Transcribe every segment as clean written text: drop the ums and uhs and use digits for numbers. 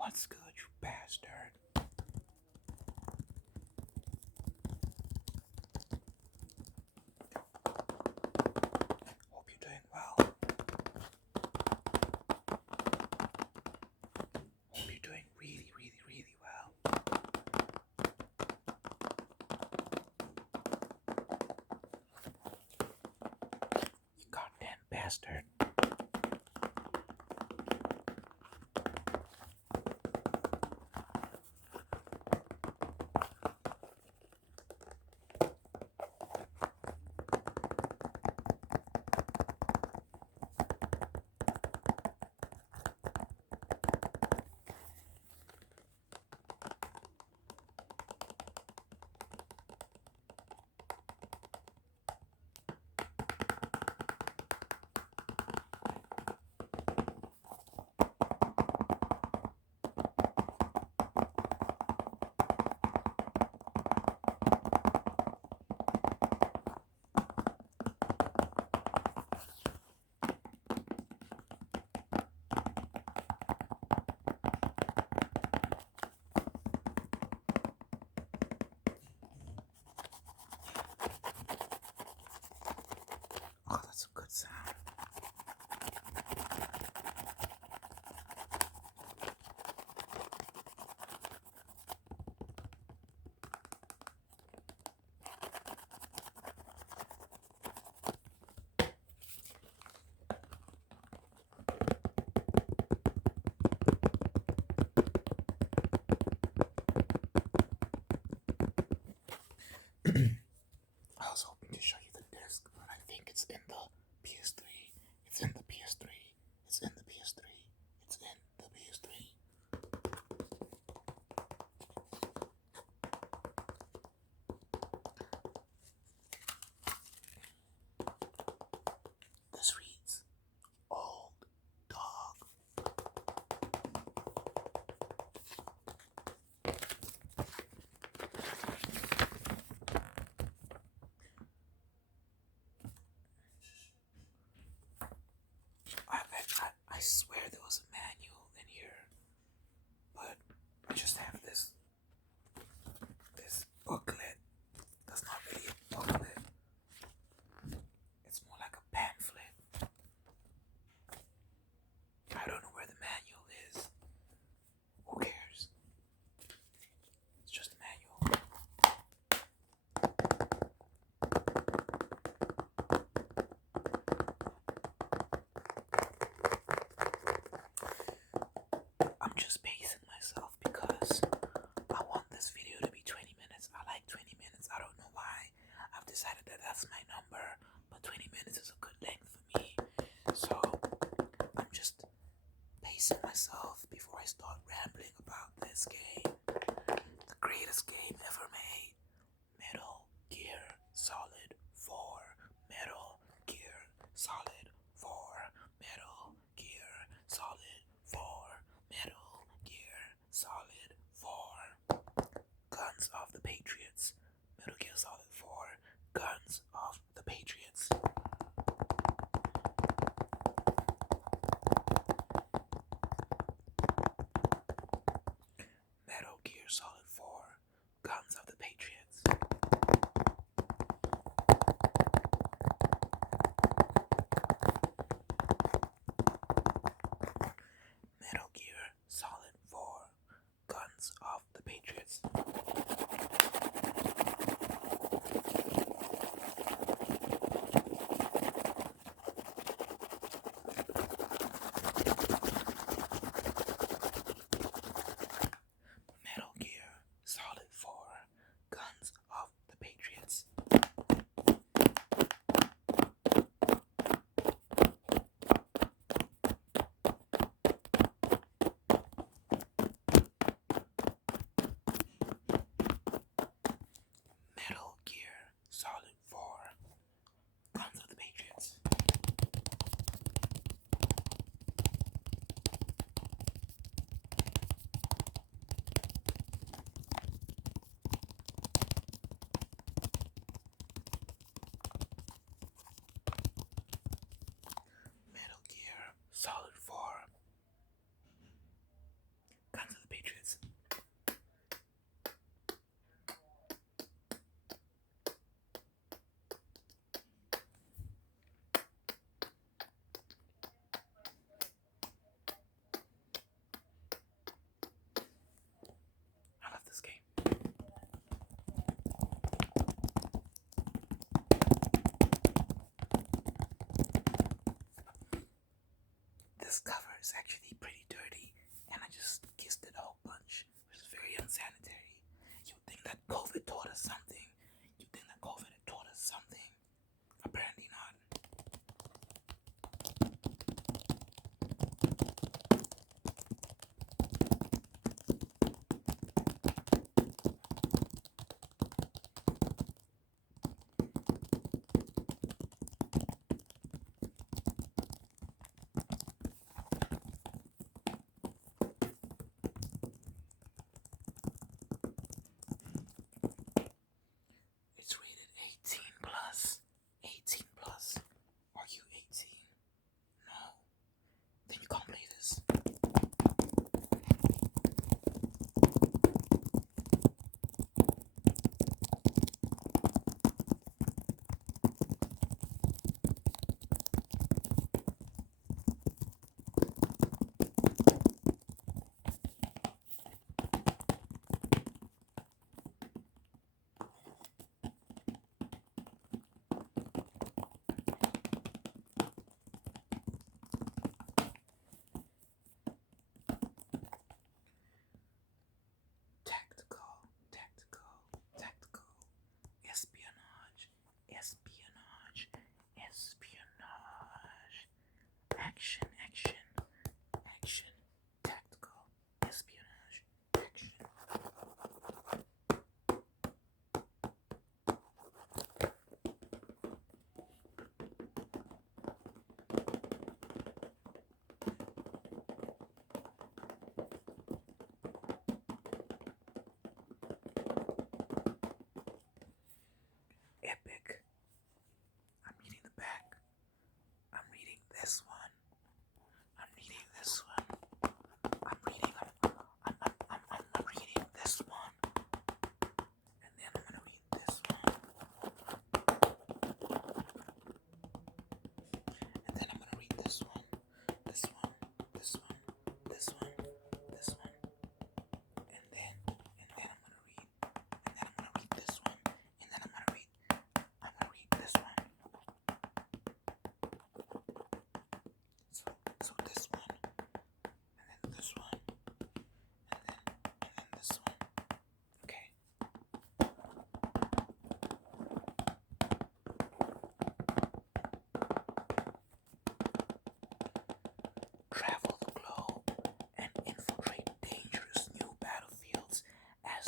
What's good, you bastard? Hope you're doing well. Hope you're doing really, really, really well. You goddamn bastard. Oh, that's a good sound. I was hoping to show you the disc, but I think it's in the PS3. It's in the PS3. It's in the PS3. It's in the PS3. This reads Old Dog. I swear there was a manual in here, but I just have this booklet. That's not really a booklet. It's more like a pamphlet. I don't know where the manual is. Who cares? It's just a manual. I'm just pacing myself because I want this video to be 20 minutes. I like 20 minutes. I don't know why. I've decided that that's my number, but 20 minutes is a good length for me. So I'm just pacing myself before I start rambling about this game. The greatest game ever made. Metal Gear Solid 4. Metal Gear Solid 4. Metal Gear Solid 4. Metal Gear Solid 4. Guns of the Patriots. Metal Gear Solid 4. Guns of the Patriots. Metal Gear Solid 4. Guns of the Patriots. Metal Gear Solid 4. Guns of the Patriots.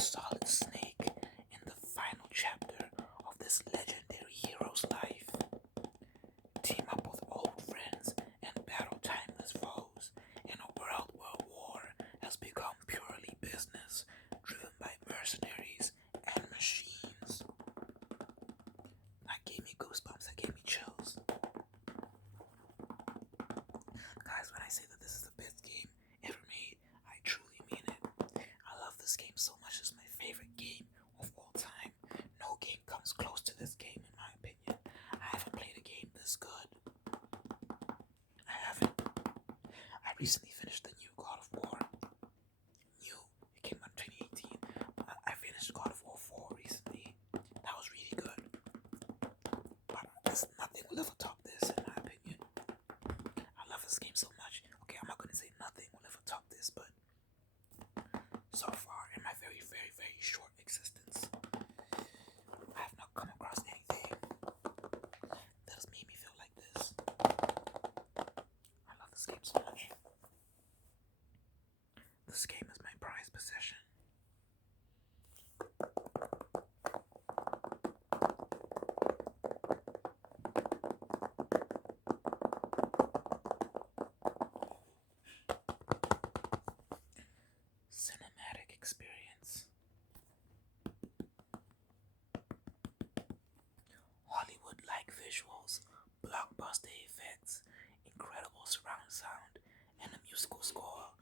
Solid Snake in the final chapter of this legendary hero's life. Team up with old friends and battle timeless foes in a world where war has become purely business, driven by mercenaries and machines. That gave me goosebumps, that gave me chills. Guys, when I say that this is the best game ever made, I truly mean it. I love this game so much, it's my favorite game of all time. No game comes close to this game in my opinion. I haven't played a game this good. I haven't. I recently finished the new God of War. New. It came out in 2018. But I finished God of War 4 recently. That was really good. But nothing will ever top this in my opinion. I love this game so much. Okay, I'm not gonna say nothing will ever top this, but so far in my very, very, very short existence, I have not come across anything that has made me feel like this. I love this game so much. This game is my prized possession. Cinematic experience. Hollywood-like visuals, blockbuster effects, incredible surround sound, and a musical score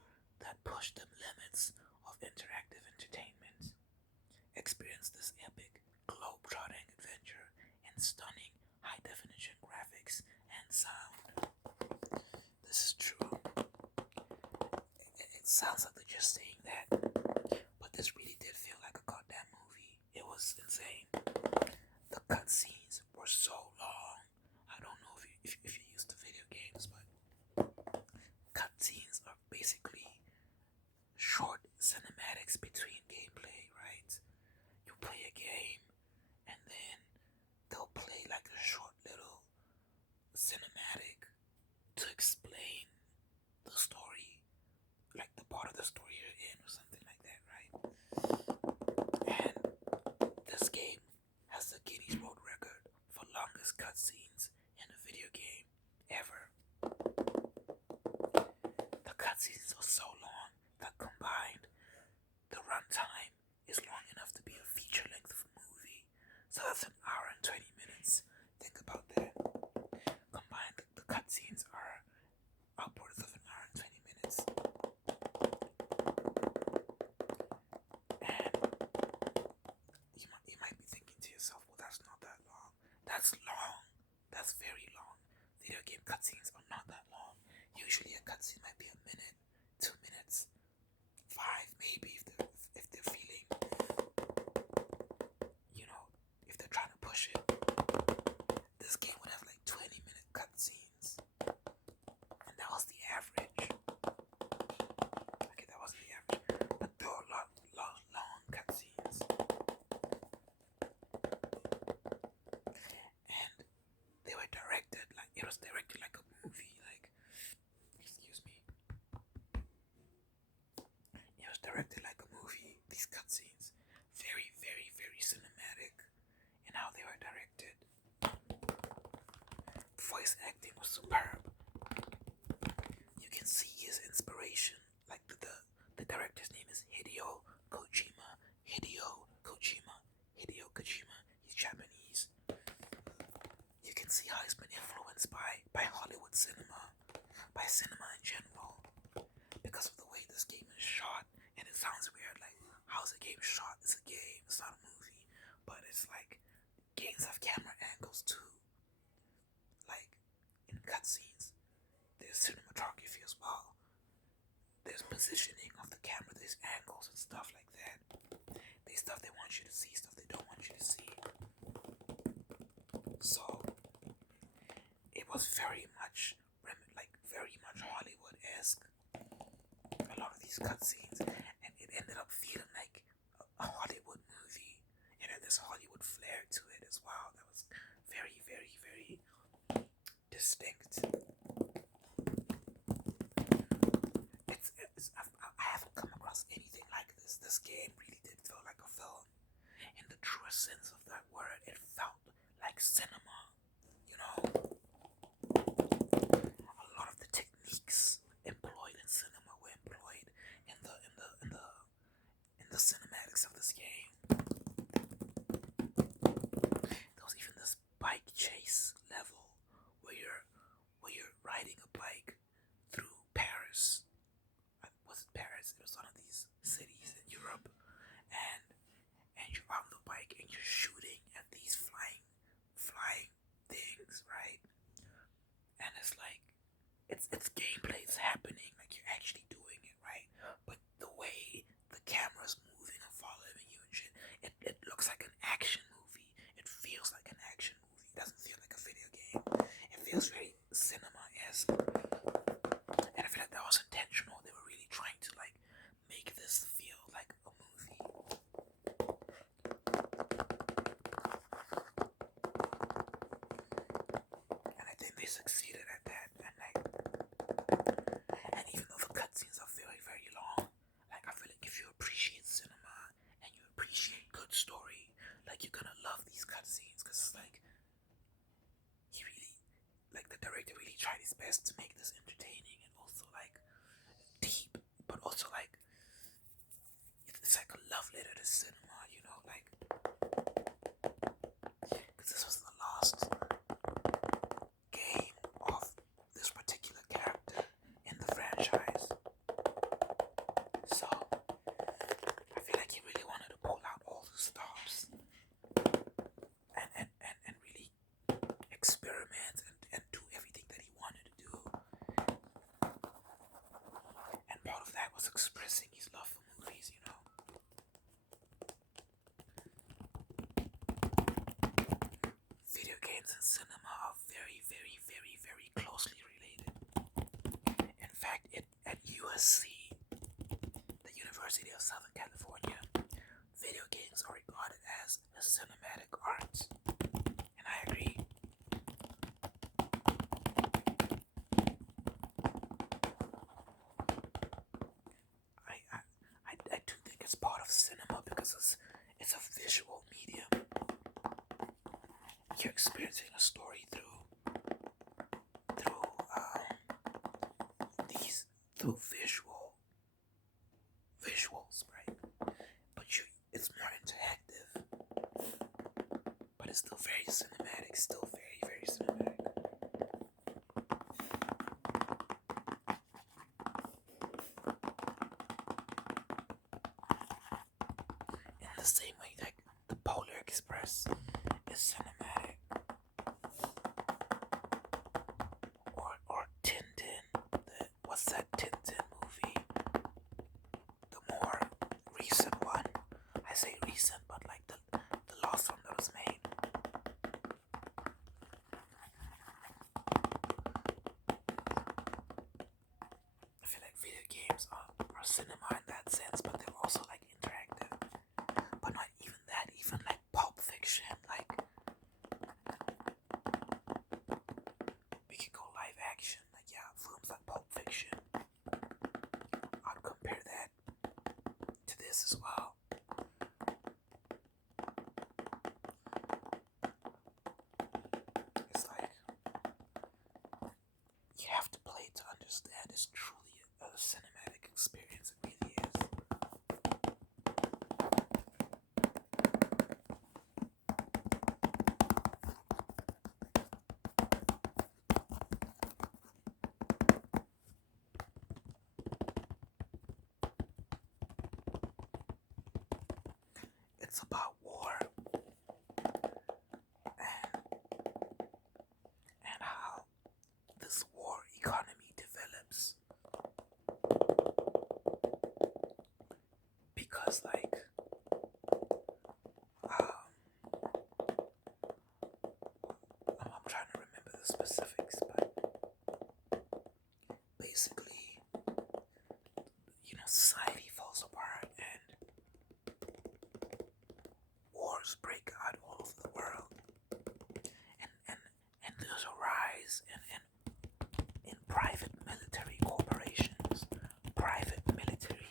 that push the limits of interactive entertainment. Experience this epic, globe-trotting adventure in stunning, high-definition graphics and sound. This is true. It sounds like they're just saying that, but this really did feel like a goddamn movie. It was insane. The cutscenes were so long. I don't know if you're used to video games, but cutscenes are basically short cinematics between gameplay, right? You play a game and then they'll play like a short little cinematic to explain the story, like the part of the story you're in or something like that, right? And this game has the Guinness World Record for longest cutscenes in a video game ever. The cutscenes are so long that combined, the runtime is long enough to be a feature-length movie. So that's an hour and 20 minutes. Think about that. Combined, the cutscenes are upwards of an hour and 20 minutes. And you might be thinking to yourself, well, that's not that long. That's long. That's very long. Video game cutscenes are not that long. Usually a cutscene might be a minute, 2 minutes, 5 maybe if they're feeling, if they're trying to push it. This game would have like 20-minute cutscenes, and that was the average. Okay, that wasn't the average, but there were a lot long cutscenes, and they were directed like it was directed like a movie. Like, excuse me, it was directed like a movie. These cutscenes, very, very, very cinematic in how they were directed. Voice acting was superb. You can see his inspiration. Like the director's name is Hideo Kojima. He's Japanese. You can see how he's been influenced by Hollywood cinema, by cinema in general, because of the way this game is shot. And it sounds weird, like, how's a game shot? It's a game, it's not a movie. But it's like games have camera angles too. Like in cutscenes, there's cinematography as well. There's positioning of the camera, there's angles and stuff like that. There's stuff they want you to see, stuff they don't want you to see. So it was very much Hollywood-esque. A lot of these cutscenes, and it ended up feeling like a Hollywood movie. It had this Hollywood flair to it as well. That was very, very, very distinct. I haven't come across anything like this. This game really did feel like pure sense of that word. It felt like cinema. You know, a lot of the techniques employed in cinema were employed in the cinematics of this game. There was even this bike chase level where you're riding a bike through Paris. Was it Paris? It was one of these cities in Europe, and you're on the bike and you're shooting at these flying things, right? And it's like it's gameplay, it's happening, like you're actually doing it, right? But the way the camera's moving and following you and shit, it looks like an action movie. It feels like an action movie. It doesn't feel like a video game. It feels very cinema-esque. And I feel like that was intentional. They were really trying to like make this feel like a movie. And I think they succeeded at that. And even though the cutscenes are very, very long, like I feel like if you appreciate cinema and you appreciate good story, like you're gonna love these cutscenes, because it's like he really, like the director really tried his best to make this entertaining and also like deep, but also like it's like a love letter to cinema, you know, like because this was the last game of this particular character in the franchise. So I feel like he really wanted to pull out all the stops and really experiment and do everything that he wanted to do. And part of that was expressing his love for movies, you know. Video games and cinema are very, very, very, very closely related. In fact, at USC, the University of Southern California, video games are regarded as a cinematic art. And I agree. I do think it's part of cinema because it's a visual medium. You're experiencing a story through visuals, right? But it's more interactive, but it's still very cinematic, still very, very cinematic. In the same way, like the Polar Express is cinematic, or Tintin. What's that Tintin movie? The more recent one. I say recent, but like the last one that was made. I feel like video games are cinema in that sense, but they're also like interactive. But not even that, even like Pulp Fiction, like we could go live action, like yeah, films like Pulp Fiction. I'd compare that to this as well. It's like you have to play to understand. It's truly a cinematic experience. It really is. It's about war and how this war economy develops. Because like I'm trying to remember the specifics, but basically, you know, society falls apart and wars break out all over the world, and there's a rise in private military corporations, private military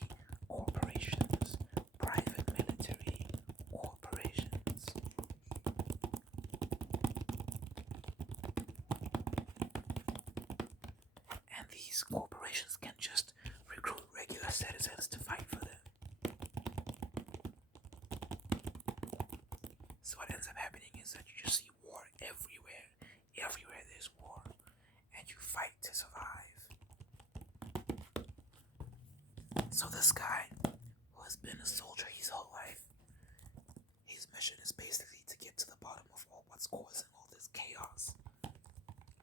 corporations, private military corporations. corporations can just recruit regular citizens to fight for them. So what ends up happening is that you just see war everywhere. Everywhere there's war, and you fight to survive. So this guy, who has been a soldier his whole life, his mission is basically to get to the bottom of what's causing all this chaos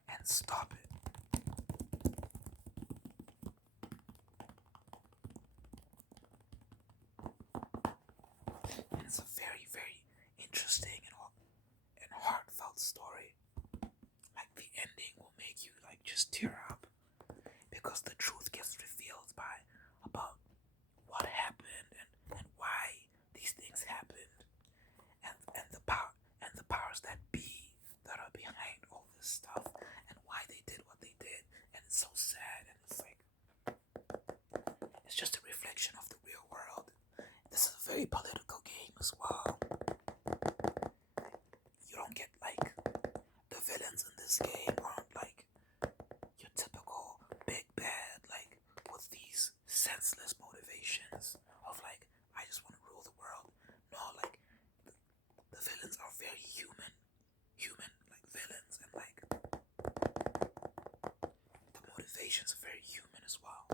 and stop it. And it's a very, very interesting and heartfelt story. Like the ending will make you like just tear up because the truth gets revealed about what happened and why these things happened and the powers that be that are behind all this stuff and why they did what they did. And it's so sad, and it's like it's just a reflection of the real world. This is a very political game as well. You don't get like the villains in this game aren't like your typical big bad, like with these senseless motivations of like I just want to rule the world. No, like the villains are very human like villains, and like the motivations are very human as well.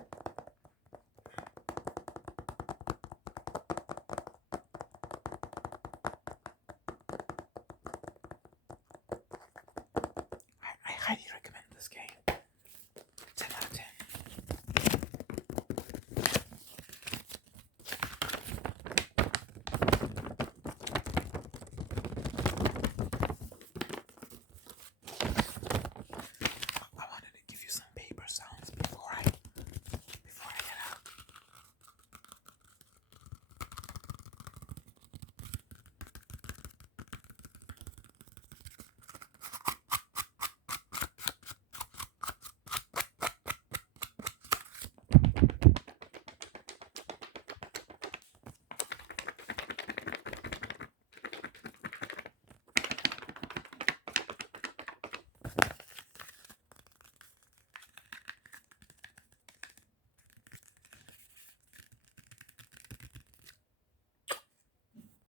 I highly recommend